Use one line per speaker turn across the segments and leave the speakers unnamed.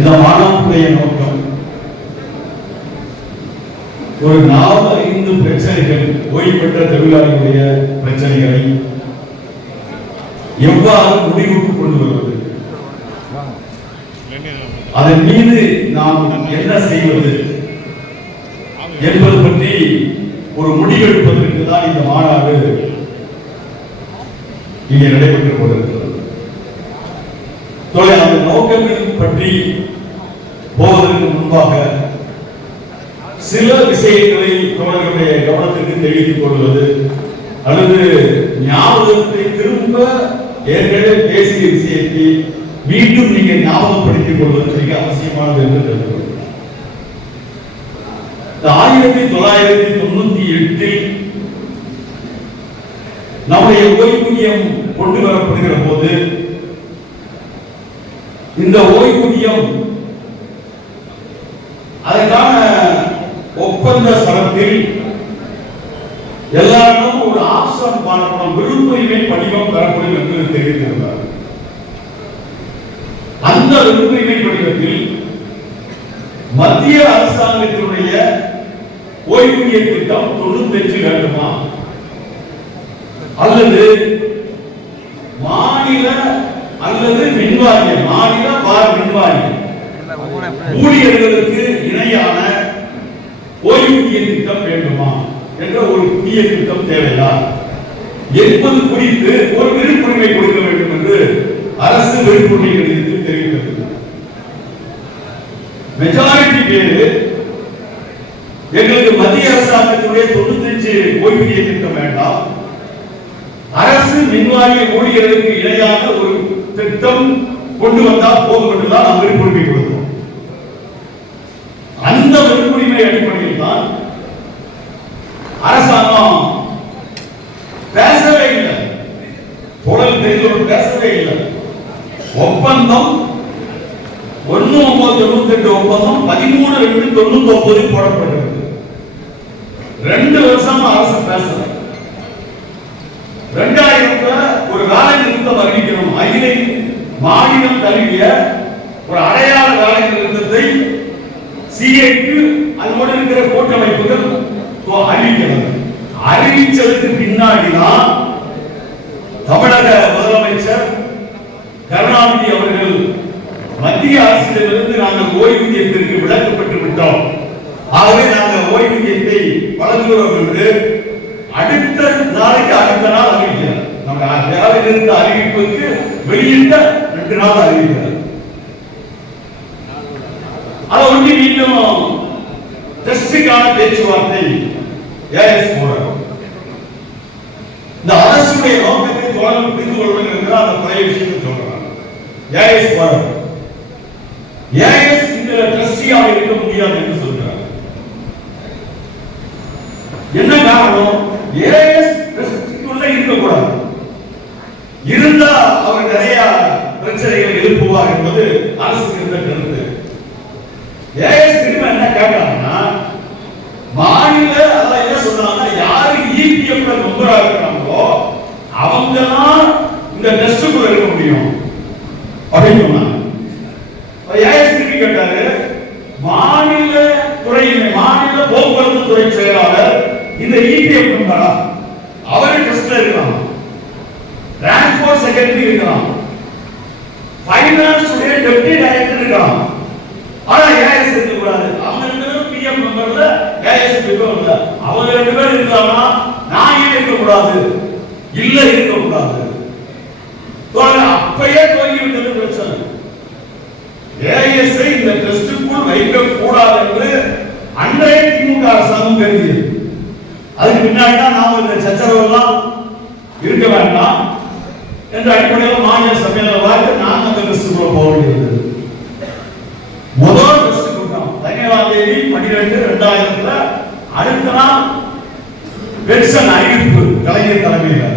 இந்த மாணவனுடைய நோக்கம். ஒரு நாலு ஐந்து பிரச்சனைகள் ஓய்வு பெற்ற தொழிலாளிகளுடைய பிரச்சனைகளை எவ்வாறு முடிவுக்கு கொண்டு வருவது? அதன் மீது நாம் என்ன செய்வது? என்பது பற்றி ஒரு முடிவெடுப்பதற்கு தான் இந்த மாநாடு இங்கே நடைபெற்றுக் கொண்டிருக்கிறது. அந்த நோக்கங்கள் பற்றி போவதற்கு முன்பாக சில விஷயங்களை தோழர்களுடைய கவனத்திற்கு தெரிவித்துக் கொள்வது அல்லது ஞாபகத்தை திரும்ப ஏற்கனவே பேசிய விஷயத்தை மீண்டும் நீங்க ஞாபகப்படுத்திக் கொள்வது மிக அவசியமானது என்று கருதுகிறேன் ஆயிரத்தி தொள்ளாயிரத்தி தொண்ணூத்தி எட்டில் நம்முடைய ஓய்வூதியம் கொண்டு வரப்படுகிற போது இந்த ஓய்வூதியம் அதற்கான ஒப்பந்த சரத்தில் எல்லாருக்கும் ஒரு ஆப்ஷன் பண்ணப்படும் விருப்புரிமை படிவம் பெறப்படும் என்று தெரிவித்திருந்தார். அந்த விருப்புரிமை படிவத்தில் மத்திய அரசாங்கத்தினுடைய ஓய்வூதிய திட்டம் தொண்ணூத்தஞ்சு வேண்டுமா? அல்லது மாநில அல்லது மின்வாரியம் மாநில பார் மின்வாரியம் ஊழியர்களுக்கு சரியான ஓய்வூதிய திட்டம் வேண்டுமா என்ற ஒரு புதிய திட்டம் தேவையா என்பது குறித்து ஒரு விருப்புரிமை கொடுக்க வேண்டும் என்று அரசு விருப்புரிமை கடிதத்தில் தெரிவித்தது மெஜாரிட்டி பேரு எங்களுக்கு மத்திய அரசாங்கத்துடைய தொண்ணூத்தஞ்சு ஓய்வூதிய திட்டம் வேண்டாம். அரசு மின்வாரிய ஊழியர்களுக்கு இணையாக ஒரு திட்டம் கொண்டு வந்தால் போதும் என்றுதான் நாம் விருப்புரிமை கொடுத்தோம் அந்த விருப்புரிமை அடிப்படையில் தான் அரசாங்கம் பேசவே இல்லை. குரல் தெரிந்தவர் பேசவே இல்லை. ஒப்பந்தம் ஒன்னு ஒன்பது தொண்ணூத்தி எட்டு ஒப்பந்தம் பதிமூணு ரெண்டு தொண்ணூத்தி ஒன்பது போடப்படுகிறது ரெண்டு வருஷமா அரசு பேசல. ரெண்டாயிரத்துல ஒரு வேலை நிறுத்தம் அறிவிக்கணும். அகில மாநிலம் தழுவிய ஒரு அடையாள வேலை நிறுத்தத்தை சிஐக்கு அதோடு இருக்கிற கூட்டமைப்புகள் அறிவிக்கிறது. அறிவிச்சதுக்கு பின்னாடிதான் தமிழக முதலமைச்சர் கருணாநிதி அவர்கள் மத்திய அரசிடமிருந்து நாங்கள் ஓய்வூதியத்திற்கு விலக்கப்பட்டு விட்டோம். ஆகவே நாங்கள் ஓய்வூதியத்தை வழங்குகிறோம் என்று அடுத்த நாளைக்கு அடுத்த நாள் அறிவிக்கிறார் நம்ம வேலை நிறுத்த அறிவிப்புக்கு வெளியிட்ட ரெண்டு நாள் அறிவிக்கிறார் அதை ஒட்டி மீண்டும் டெஸ்டுக்கான பேச்சுவார்த்தை ஏஎஸ் போடுறோம் இந்த அரசுடைய நோக்கத்தை தொடர்ந்து புரிந்து கொள்வது என்று அந்த பழைய விஷயத்தை சொல்றாங்க ஏஎஸ் போடுறோம் ஏஎஸ் இதுல ட்ரஸ்டியாக இருக்க முடியாது என்று சொல்றாங்க என்ன காரணம்? ஏஎஸ் ட்ரஸ்டிக்குள்ள இருக்கக்கூடாது. இருந்தா அவர் நிறைய பிரச்சனைகள் எழுப்புவார் என்பது அரசு இருந்த கருத்து ஏஎஸ் திரும்ப என்ன கேட்டாங்கன்னா மாநில சொன்னாங்க யாரு இபிஎஃப்ல மெம்பரா இருக்கிறாங்களோ அவங்க தான் இந்த டெஸ்டுக்குள்ள இருக்க முடியும். அப்படின்னு சொன்னாங்க. ஏஎஸ் கேட்டாரு மாநில துறை மாநில போக்குவரத்து துறை செயலாளர் இந்த இபிஎஃப் மெம்பரா அவரு டெஸ்ட்ல இருக்கலாம். டிரான்ஸ்போர்ட் செக்ரட்டரி இருக்கலாம். ஃபைனான்ஸ் உடைய டெப்டி டைரக்டர் இருக்கலாம். ஆனா ஏஎஸ் இருக்க கூடாது அவங்க ரெண்டு பிஎம் மெம்பர்ல ஏஎஸ் இருக்க இல்ல அவங்க ரெண்டு பேர் இருக்காங்கன்னா நான் ஏன் இருக்க கூடாது இல்ல இருக்க கூடாது அப்பயே துவங்கி விட்டது பிரச்சனை இந்த டெஸ்டுக்குள் வைக்க கூடாது என்று அன்றைய திமுக அரசாங்கம் கருதியது. அதுக்கு பின்னாடி தான் நாம இந்த சச்சரவெல்லாம் இருக்க வேண்டாம் என்ற அடிப்படையில் மாநில சபையில வாழ்க்கை நாங்க அந்த டெஸ்டுக்குள்ள போக வேண்டியது. முதல் டெஸ்ட் கூட்டம் பதினேழாம் தேதி பன்னிரெண்டு ரெண்டாயிரத்துல அடுத்த நாள் பென்ஷன் அறிவிப்பு கலைஞர் தலைமையில்.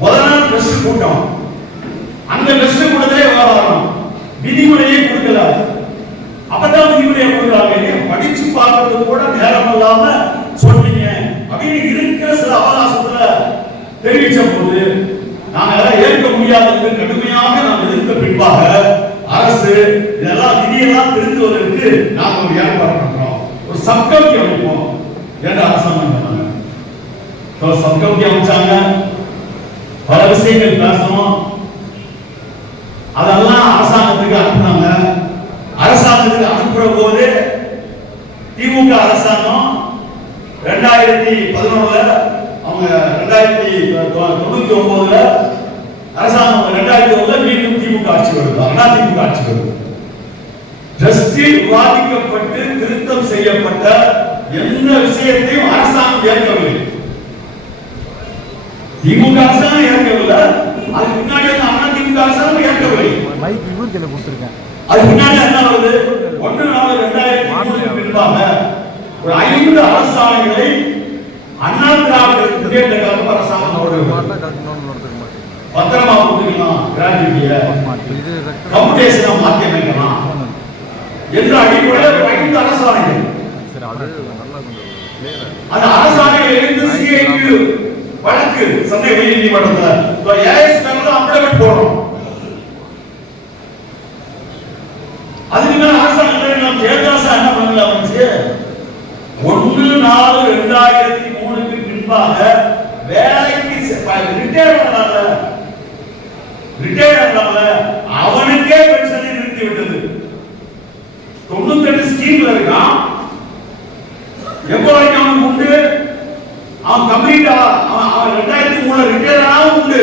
முதல் நாள் டெஸ்ட் கூட்டம். அந்த டெஸ்ட் கூட்டத்திலே விவகாரம். விதிமுறையே கொடுக்கல. அப்பதான் விதிமுறையை கொடுக்குறாங்க நீங்க படிச்சு பார்க்கறது கூட நேரம் இல்லாம சொன்னீங்க. அப்படின்னு இருக்கிற சில அவகாசத்துல தெரிவிச்ச போது நாங்கள் ஏற்க முடியாது கடுமையாக நாம் எதிர்த்த பின்பாக அரசு இதெல்லாம் விதி விதியெல்லாம் திருத்துவதற்கு நாம் ஒரு ஏற்பாடு பண்றோம். ஒரு சப்கமிட்டி அமைப்போம். ஏன்டா அரசாங்கம் பண்ணாங்க So, சப்கமிட்டி அமைச்சாங்க பல விஷயங்கள் பேசணும் அதெல்லாம் அரசாங்கத்துக்கு அனுப்புனாங்க. அரசாங்கத்துக்கு அனுப்புற போது திமுக அரசாங்கம் ரெண்டாயிரத்தி பதினொன்றுல அவங்க ரெண்டாயிரத்தி தொண்ணூத்தி ஒன்பதுல அரசாங்கம் ரெண்டாயிரத்தி ஒன்பதுல மீண்டும் திமுக ஆட்சி வருது. அண்ணா திமுக ஆட்சி வருது. ஜஸ்டி விவாதிக்கப்பட்டு திருத்தம் செய்யப்பட்ட எந்த திமுக அரசாங்கம் ஏற்கவில்லை அதுக்கு முன்னாடி அண்ணா திமுக அரசாங்கம் ஏற்கவில்லை
மைக் இவருக்கு கையில் கொடுத்துருக்கேன்.
அது முன்னாடி என்ன வருது ஒன்று நாலு ரெண்டாயிரத்தி மூணுக்கு பின்பாக ஒரு ஐந்து அரசாணைகளை அண்ணா திராவிட முன்னேற்ற கழக அரசாங்கம் பத்திரமா கொடுத்துக்கலாம். கிராஜுவிட்டிய கம்யூட்டேஷனை மாற்றி அமைக்கலாம். என்ற அடிப்படையில் ஒரு ஐந்து அரசாணைகள்.
அது
அரசாணைகள் இருந்து சிஐடி வழக்கு சென்னை உயர் நீதிமன்றத்தில் ஏஎஸ் மேல அப்டேட் போடுறோம் அதுக்கு மேல அரசாங்கம் நாம் என்ன பண்ணல அமைச்சு ஒன்று நாலு ரெண்டாயிரத்தி மூணுக்கு பின்பாக வேலைக்கு ரிட்டையர் பண்ணால ரிட்டையர் பண்ணால அவனுக்கே பென்ஷனை நிறுத்தி விட்டது. தொண்ணூத்தெட்டு ஸ்கீம்ல இருக்கான். எப்போ அவன் கம்ப்ளீட்டா அவன் அவன் ரெண்டாயிரத்தி மூணுல ரிட்டையர் உண்டு.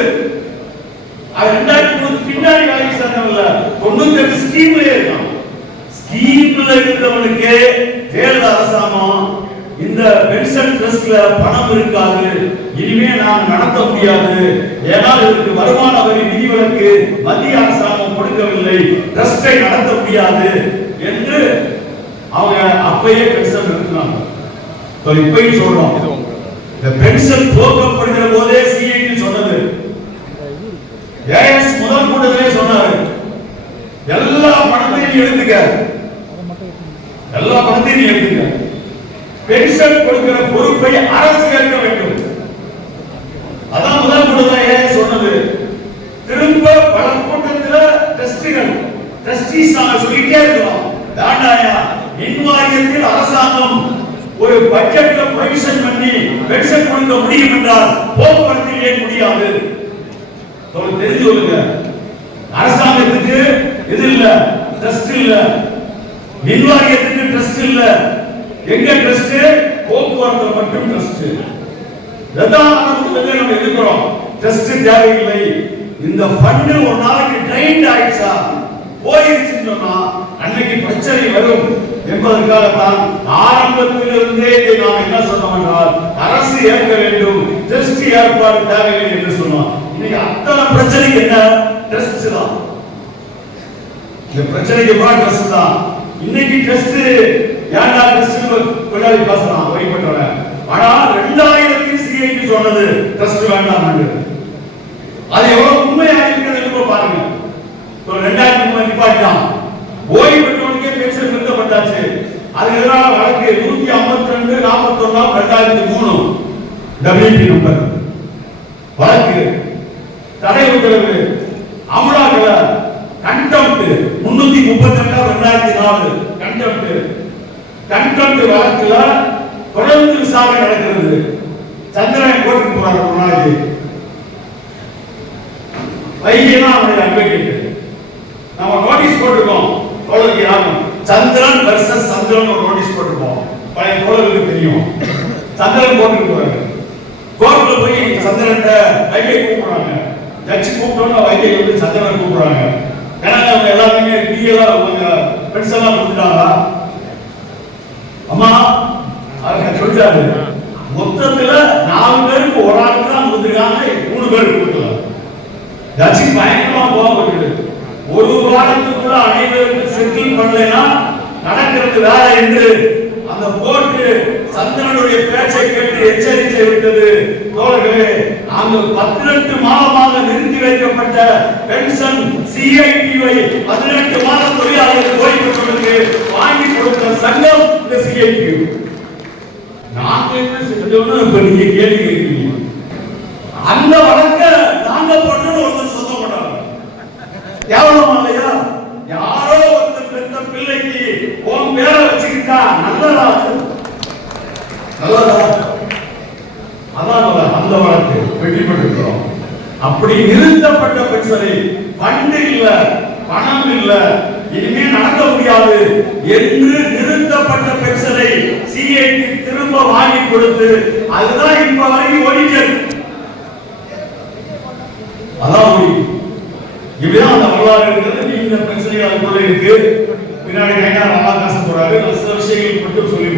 அவன் ரெண்டாயிரத்தி மூணு பின்னாடி வேலைக்கு சேர்ந்தவன்ல தொண்ணூத்தி எட்டு ஸ்கீம்லயே இருக்கான். ஸ்கீம்ல இருந்தவனுக்கு ஜெயலலிதா அரசாங்கம் இந்த பென்ஷன் ட்ரஸ்ட்ல பணம் இருக்காது. இனிமே நாம் நடத்த முடியாது. ஏனால் இதற்கு வருமான வரி விதிவிலக்கு மத்திய அரசாங்கம் கொடுக்கவில்லை. ட்ரஸ்டை நடத்த முடியாது என்று அவங்க அப்பயே பென்ஷன் நிறுத்தினாங்க இப்பயும் சொல்றோம். இந்த பென்ஷன் போக்கப்படுகிற போதே சிஐடி சொன்னது. ஏஎஸ் முதல் கூட்டத்திலே சொன்னாரு. எல்லா பணத்தையும் நீ எடுத்துக்க. எல்லா பணத்தையும் நீ எடுத்துக்க. பென்ஷன் கொடுக்கிற பொறுப்பை அரசு ஏற்க வேண்டும். அதான் முதல் கூட்டத்தில் ஏஎஸ் சொன்னது. திரும்ப பல கூட்டத்தில் டெஸ்டுகள் டெஸ்டிஸ் நாங்கள் சொல்லிட்டே இருக்கிறோம் தாண்டாயா மின் வாரியத்தில் அரசாங்கம் பட்ஜெட்ல ப்ரொவிஷன் பண்ணி பென்ஷன் கொடுக்க முடியும் என்றால் போக்குவரத்திலே முடியாது? உங்களுக்கு தெரிஞ்சு கொள்ளுங்க. அரசாங்கத்துக்கு இது இல்ல? ட்ரஸ்ட் இல்ல. நிர்வாகத்துக்கு ட்ரஸ்ட் இல்ல. எங்க ட்ரஸ்ட் போக்குவரத்து மட்டும் ட்ரஸ்ட் பிரதானத்துல நம்ம இருக்கிறோம் ட்ரஸ்ட் தேவையில்லை. இந்த ஃபண்ட் ஒரு நாளைக்கு ட்ரெயின் ஆயிடுச்சா? போயிருச்சுன்னு சொன்னா அன்னைக்கு பிரச்சனை வரும் என்பதற்காகத்தான் ஆரம்பத்திலிருந்தே இதை நாம் என்ன சொன்னோம் என்றால் அரசு ஏற்க வேண்டும் டெஸ்ட் ஏற்பாடு தேவையில்லை என்று சொன்னோம். இன்னைக்கு அத்தனை பிரச்சனைக்கு என்ன? டெஸ்ட் தான். இந்த பிரச்சனைக்கு கூட டெஸ்ட் தான்? இன்னைக்கு டெஸ்ட் ஏன்டா டெஸ்ட் கொள்ளாடி பேசலாம் வைப்பட்டவன் ஆனா ரெண்டாயிரத்தி சிஐடி சொன்னது டெஸ்ட் வேண்டாம் அது எவ்வளவு உண்மையா இருக்கிறது என்று பாருங்க ஒரு ரெண்டாயிரத்தி மூணு நிப்பாட்டிட்டான் ஓய்வு பெற்றவனுக்கே பென்ஷன் நிறுத்தப்பட்டாச்சு அதுக்கு எதிரான வழக்கு நூத்தி ஐம்பத்தி ரெண்டு நாற்பத்தி ஒன்னாம் ரெண்டாயிரத்தி மூணு டபிள்யூபி நம்பர் வழக்கு. தடை உத்தரவு. அமலாக்கல. கண்டெம்ட் முன்னூத்தி முப்பத்தி ரெண்டாம் ரெண்டாயிரத்தி நாலு. கண்டெம்ட் கண்டெம்ட் வழக்குல தொடர்ந்து விசாரணை நடக்கிறது. சந்திரன் கோர்ட்டுக்கு போறாங்க ஒரு நாளைக்கு. வைத்தியனா அவனுடைய அட்வொகேட் தெரியும். சந்திரன் கோர்ட்டுக்கு போறாங்க கோர்ட்ல போய் சந்திரன் வைகை கூப்பிடுறாங்க. ஜட்ஜி கூப்பிட்டோன்னு வைகை வந்து சந்திரன் கூப்பிடுறாங்க. ஏன்னா அவங்க எல்லாருமே டீயெல்லாம் அவங்க ஃப்ரெண்ட்ஸ் எல்லாம் கொடுத்துட்டாங்களா? அம்மா அவங்க சொல்லிட்டாரு. மொத்தத்துல நாலு பேருக்கு ஒரு ஆள் தான் கொடுத்துருக்காங்க மூணு பேருக்கு கொடுக்கல. ஜட்ஜி பயங்கரமா கோவப்பட்டு ஒரு வாரத்துக்குள்ள அனைவருக்கும் செட்டில் பண்ணலைன்னா நடக்கிறது வேற என்று அந்த கோர்ட்டு சந்திரனுடைய பேச்சை கேட்டு எச்சரித்து விட்டது. தோழர்களே அங்கு பதினெட்டு மாதமாக நிறுத்தி வைக்கப்பட்ட பென்ஷன் சிஐடிவை பதினெட்டு மாத தொழிலாளர்கள் ஓய்வு வாங்கி கொடுத்த சங்கம் இந்த சிஐடி. நாங்கள் என்ன செஞ்சோம்னு இப்ப நீங்க கேள்வி கேட்கிறீங்க அந்த வழக்க நாங்க பண்ணணும் ஒருத்தர் சொந்தம் பண்ணாங்க கேவலமா இல்லையா யாரோ ஒருத்தர் பெற்ற பிள்ளை நல்லதா அதான் அந்த- அந்த வழக்கு வெற்றி பெற்றிருக்கிறோம் அப்படி நிறுத்தப்பட்ட பிரச்சனை பண்டு இல்ல பணம் இல்ல இனிமே நடக்க முடியாது என்று நிறுத்தப்பட்ட பிரச்சனை சிஐடி திரும்ப வாங்கி கொடுத்து அதுதான் இப்ப வரைக்கும் ஓடிட்டு அதான் இப்படிதான் அந்த வரலாறு இருக்கிறது. நீங்க பென்ஷனை அதுக்குள்ள இருக்கு. பின்னாடி கையாளர் ராமதாசன் போறாரு. சில விஷயங்கள் மட்டும் சொல்லி